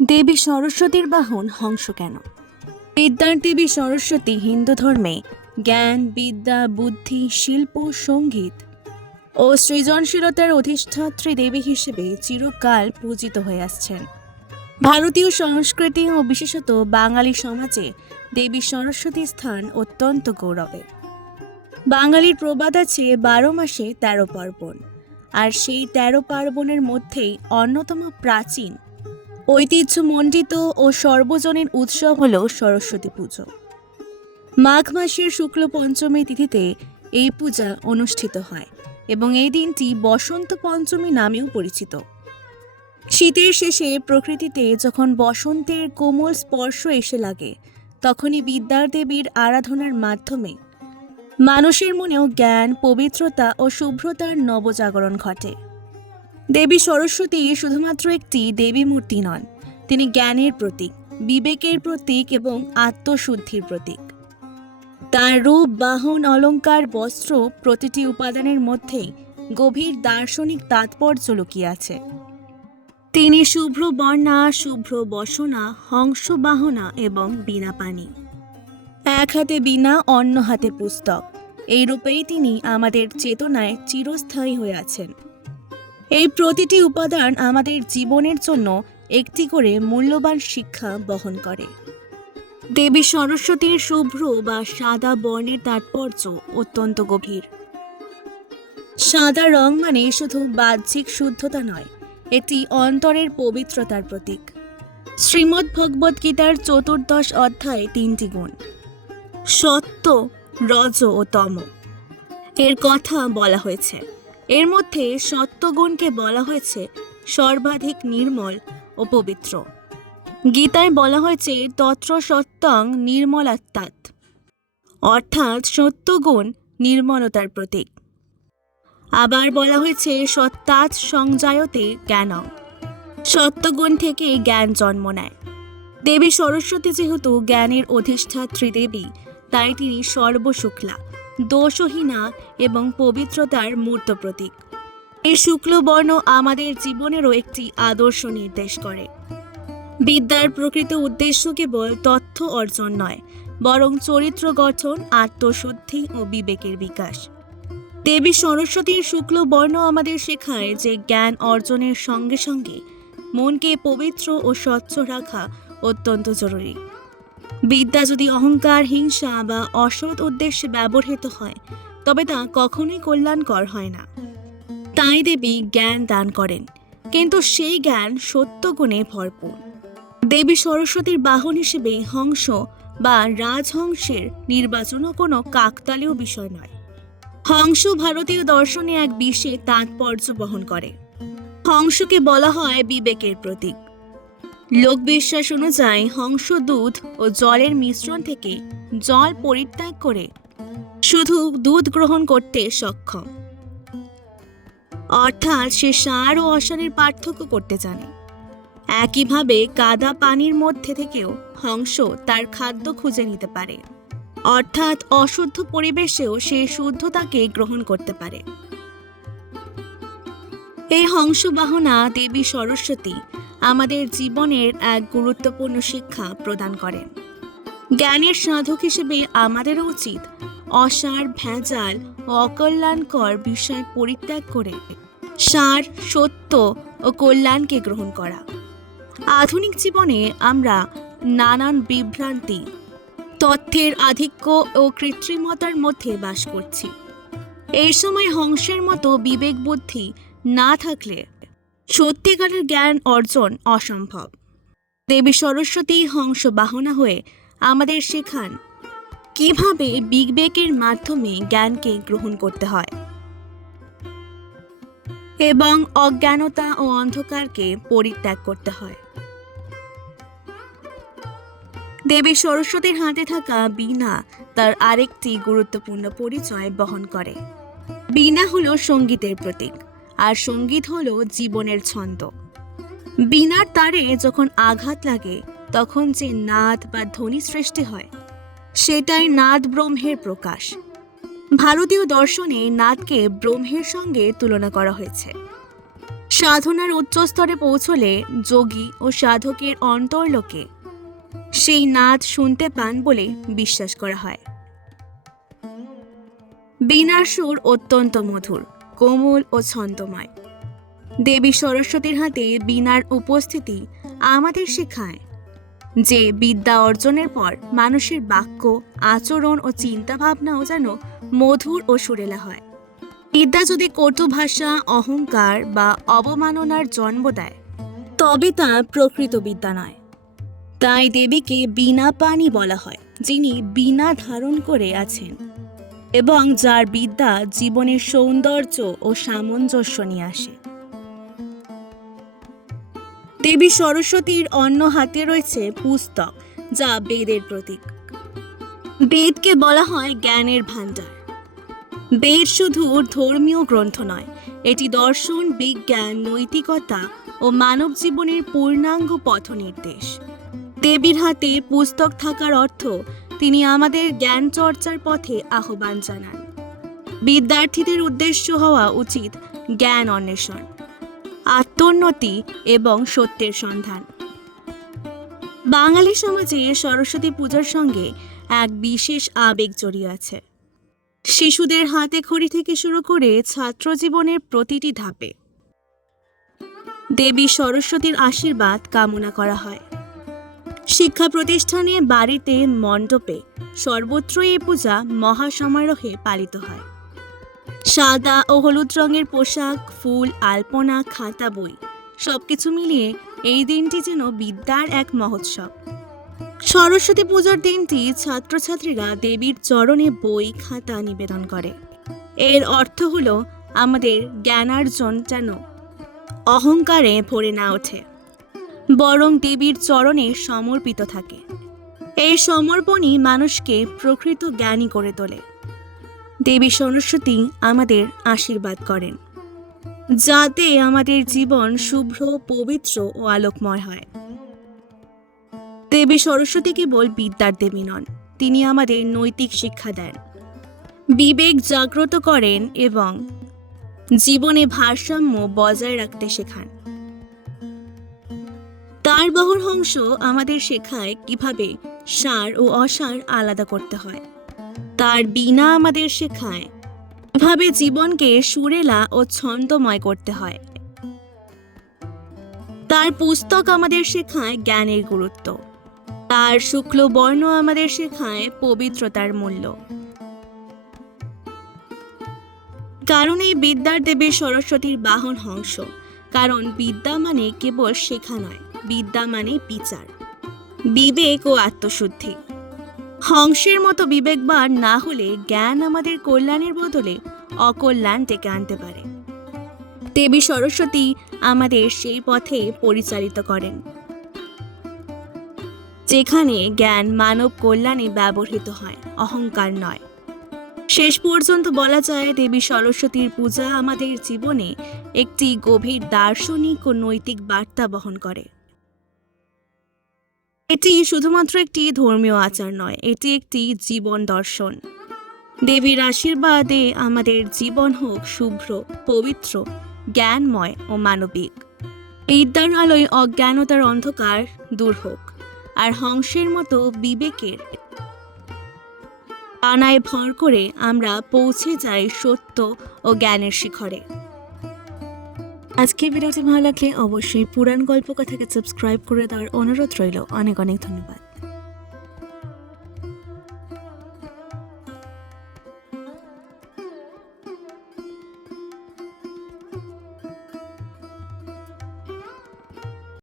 দেবী সরস্বতীর বাহন হংস কেন? বিদ্যার দেবী সরস্বতী হিন্দু ধর্মে জ্ঞান, বিদ্যা, বুদ্ধি, শিল্প, সঙ্গীত ও সৃজনশীলতার অধিষ্ঠাত্রী দেবী হিসেবে চিরকাল পূজিত হয়ে আসছেন। ভারতীয় সংস্কৃতি ও বিশেষত বাঙালি সমাজে দেবী সরস্বতীর স্থান অত্যন্ত গৌরবের। বাঙালির প্রবাদ আছে ১২ মাসে ১৩ পার্বণ, আর সেই ১৩ পার্বণের মধ্যেই অন্যতম প্রাচীন, ঐতিহ্যমণ্ডিত ও সর্বজনীন উৎসব হল সরস্বতী পুজো। মাঘ মাসের শুক্ল পঞ্চমী তিথিতে এই পূজা অনুষ্ঠিত হয় এবং এই দিনটি বসন্ত পঞ্চমী নামেও পরিচিত। শীতের শেষে প্রকৃতিতে যখন বসন্তের কোমল স্পর্শ এসে লাগে, তখনই বিদ্যার দেবীর আরাধনার মাধ্যমে মানুষের মনেও জ্ঞান, পবিত্রতা ও শুভ্রতার নবজাগরণ ঘটে। দেবী সরস্বতী শুধুমাত্র একটি দেবী মূর্তি নন, তিনি জ্ঞানের প্রতীক, বিবেকের প্রতীক এবং আত্মশুদ্ধির প্রতীক। তার রূপ, বাহন, অলঙ্কার, বস্ত্র প্রতিটি উপাদানের মধ্যেই গভীর দার্শনিক তাৎপর্য লুকিয়ে আছে। তিনি শুভ্র বর্ণা, শুভ্র বসনা, হংস বাহনা এবং বীণাপাণি। এক হাতে বীণা, অন্য হাতে পুস্তক, এই রূপেই তিনি আমাদের চেতনায় চিরস্থায়ী হয়ে আছেন। এই প্রতিটি উপাদান আমাদের জীবনের জন্য একটি করে মূল্যবান শিক্ষা বহন করে। দেবী সরস্বতীর শুভ্র বা সাদা বর্ণের তাৎপর্য অত্যন্ত গভীর। সাদা রং মানে শুধু বাহ্যিক শুদ্ধতা নয়, এটি অন্তরের পবিত্রতার প্রতীক। শ্রীমদ্ ভগবদ্ গীতার 14 অধ্যায়ে 3টি গুণ, সত্য, রজ ও তম, এর কথা বলা হয়েছে। এর মধ্যে সত্যগুণকে বলা হয়েছে সর্বাধিক নির্মল ও পবিত্র। গীতায় বলা হয়েছে তত্র সত্যং নির্মলাত্মাৎ, অর্থাৎ সত্যগুণ নির্মলতার প্রতীক। আবার বলা হয়েছে সত্যাৎ সংজায়তে জ্ঞানং, সত্যগুণ থেকে জ্ঞান জন্ম নেয়। দেবী সরস্বতী যেহেতু জ্ঞানের অধিষ্ঠাত্রী দেবী, তাই তিনি সর্বশুক্লা, দোষহীনা এবং পবিত্রতার মূর্ত প্রতীক। এই শুক্লবর্ণ আমাদের জীবনেরও একটি আদর্শ নির্দেশ করে। বিদ্যার প্রকৃত উদ্দেশ্য কেবল তথ্য অর্জন নয়, বরং চরিত্র গঠন, আত্মশুদ্ধি ও বিবেকের বিকাশ। দেবী সরস্বতীর শুক্লবর্ণ আমাদের শেখায় যে জ্ঞান অর্জনের সঙ্গে সঙ্গে মনকে পবিত্র ও স্বচ্ছ রাখা অত্যন্ত জরুরি। বিদ্যা যদি অহংকার, হিংসা বা অসৎ উদ্দেশ্যে ব্যবহৃত হয়, তবে তা কখনোই কল্যাণকর হয় না। তাই দেবী জ্ঞান দান করেন, কিন্তু সেই জ্ঞান সত্যগুণে ভরপুর। দেবী সরস্বতীর বাহন হিসেবে হংস বা রাজহংসের নির্বাচনও কোনো কাকতালীয় বিষয় নয়। হংস ভারতীয় দর্শনে এক বিশেষ তাৎপর্য বহন করে। হংসকে বলা হয় বিবেকের প্রতীক। লোকবিশ্বাস অনুযায়ী হংস দুধ ও জলের মিশ্রণ থেকে জল পরিত্যাগ করে শুধু দুধ গ্রহণ করতে সক্ষম, অর্থাৎ সে সার ও অসারের পার্থক্য করতে জানে। একইভাবে কাদা পানির মধ্যে থেকেও হংস তার খাদ্য খুঁজে নিতে পারে, অর্থাৎ অশুদ্ধ পরিবেশেও সে শুদ্ধতাকে গ্রহণ করতে পারে। এই হংস বাহনা দেবী সরস্বতী আমাদের জীবনের এক গুরুত্বপূর্ণ শিক্ষা প্রদান করেন। জ্ঞানের সাধক হিসেবে আমাদেরও উচিত অসার, ভেজাল ও অকল্যাণকর বিষয় পরিত্যাগ করে সার, সত্য ও কল্যাণকে গ্রহণ করা। আধুনিক জীবনে আমরা নানান বিভ্রান্তি, তথ্যের আধিক্য ও কৃত্রিমতার মধ্যে বাস করছি। এই সময় হংসের মতো বিবেক বুদ্ধি না থাকলে সত্যিকারের জ্ঞান অর্জন অসম্ভব। দেবী সরস্বতী হংস বাহনা হয়ে আমাদের শেখান কিভাবে বিবেকের মাধ্যমে জ্ঞানকে গ্রহণ করতে হয় এবং অজ্ঞানতা ও অন্ধকারকে পরিত্যাগ করতে হয়। দেবী সরস্বতীর হাতে থাকা বীণা তার আরেকটি গুরুত্বপূর্ণ পরিচয় বহন করে। বীণা হলো সঙ্গীতের প্রতীক, আর সঙ্গীত হলো জীবনের ছন্দ। বীণার তারে যখন আঘাত লাগে, তখন যে নাদ বা ধ্বনি সৃষ্টি হয়, সেটাই নাদ ব্রহ্মের প্রকাশ। ভারতীয় দর্শনে নাদকে ব্রহ্মের সঙ্গে তুলনা করা হয়েছে। সাধনার উচ্চস্তরে পৌঁছলে যোগী ও সাধকের অন্তর্লোকে সেই নাদ শুনতে পান বলে বিশ্বাস করা হয়। বীণার সুর অত্যন্ত মধুর, কোমল ও ছন্দময়। দেবী সরস্বতীর হাতে বীণার উপস্থিতি আমাদের শেখায় যে বিদ্যা অর্জনের পর মানুষের বাক্য, আচরণ ও চিন্তাভাবনাও যেন মধুর ও সুরেলা হয়। বিদ্যা যদি কটু ভাষা, অহংকার বা অবমাননার জন্ম দেয়, তবে তা প্রকৃত বিদ্যা নয়। তাই দেবীকে বীণা পাণি বলা হয়, যিনি বীণা ধারণ করে আছেন এবং যার বিদ্যা জীবনের সৌন্দর্য ও সামঞ্জস্য নিয়ে আসে। দেবী সরস্বতীর অন্য হাতে রয়েছে পুস্তক, যা বেদের প্রতীক। বেদকে বলা হয় জ্ঞানের ভাণ্ডার। বেদ শুধু ধর্মীয় গ্রন্থ নয়, এটি দর্শন, বিজ্ঞান, নৈতিকতা ও মানব জীবনের পূর্ণাঙ্গ পথ নির্দেশ। দেবীর হাতে পুস্তক থাকার অর্থ তিনি আমাদের জ্ঞান চর্চার পথে আহ্বান জানান। বিদ্যার্থীদের উদ্দেশ্য হওয়া উচিত জ্ঞান অন্বেষণ, আত্মোন্নতি এবং সত্যের সন্ধান। বাঙালি সমাজে সরস্বতী পূজার সঙ্গে এক বিশেষ আবেগ জড়িয়ে আছে। শিশুদের হাতে খড়ি থেকে শুরু করে ছাত্র জীবনের প্রতিটি ধাপে দেবী সরস্বতীর আশীর্বাদ কামনা করা হয়। শিক্ষা প্রতিষ্ঠানে, বাড়িতে, মণ্ডপে সর্বত্রই এই পূজা মহাসমারোহে পালিত হয়। সাদা ও হলুদ রঙের পোশাক, ফুল, আলপনা, খাতা, বই সবকিছু মিলিয়ে এই দিনটি যেন বিদ্যার এক মহোৎসব। সরস্বতী পূজার দিনটি ছাত্রছাত্রীরা দেবীর চরণে বই, খাতা নিবেদন করে। এর অর্থ হলো আমাদের জ্ঞানার্জন যেন অহংকারে ভরে না ওঠে, বরং দেবীর চরণে সমর্পিত থাকে। এই সমর্পণই মানুষকে প্রকৃত জ্ঞানী করে তোলে। দেবী সরস্বতী আমাদের আশীর্বাদ করেন যাতে আমাদের জীবন শুভ্র, পবিত্র ও আলোকময় হয়। দেবী সরস্বতী কেবল বিদ্যার দেবী নন, তিনি আমাদের নৈতিক শিক্ষা দেন, বিবেক জাগ্রত করেন এবং জীবনে ভারসাম্য বজায় রাখতে শেখান। তার বাহন হংস আমাদের শেখায় কিভাবে সার ও অসার আলাদা করতে হয়। তার বীণা আমাদের শেখায় কিভাবে জীবনকে সুরেলা ও ছন্দময় করতে হয়। তার পুস্তক আমাদের শেখায় জ্ঞানের গুরুত্ব। তার শুক্ল বর্ণ আমাদের শেখায় পবিত্রতার মূল্য। কারণ এই বিদ্যার দেবী সরস্বতীর বাহন হংস। কারণ বিদ্যা মানে কেবল শেখা নয়, বিদ্যা মানে বিচার, বিবেক ও আত্মশুদ্ধি। হংসের মতো বিবেকবান না হলে জ্ঞান আমাদের কল্যাণের বদলে অকল্যাণ ডেকে আনতে পারে। দেবী সরস্বতী আমাদের সেই পথে পরিচালিত করেন যেখানে জ্ঞান মানব কল্যাণে ব্যবহৃত হয়, অহংকার নয়। শেষ পর্যন্ত বলা যায় দেবী সরস্বতীর পূজা আমাদের জীবনে একটি গভীর দার্শনিক ও নৈতিক বার্তা বহন করে। এটি শুধুমাত্র একটি ধর্মীয় আচার নয়, এটি একটি জীবন দর্শন। দেবীর আশীর্বাদে আমাদের জীবন হোক শুভ্র, পবিত্র, জ্ঞানময় ও মানবিক। বিদ্যার আলোয় অজ্ঞানতার অন্ধকার দূর হোক, আর হংসের মতো বিবেকের ডানায় ভর করে আমরা পৌঁছে যাই সত্য ও জ্ঞানের শিখরে। আজকের ভিডিওটি ভালো লাগলে অবশ্যই পুরাণ গল্প কথাকে সাবস্ক্রাইব করে দেওয়ার অনুরোধ রইল। অনেক অনেক ধন্যবাদ।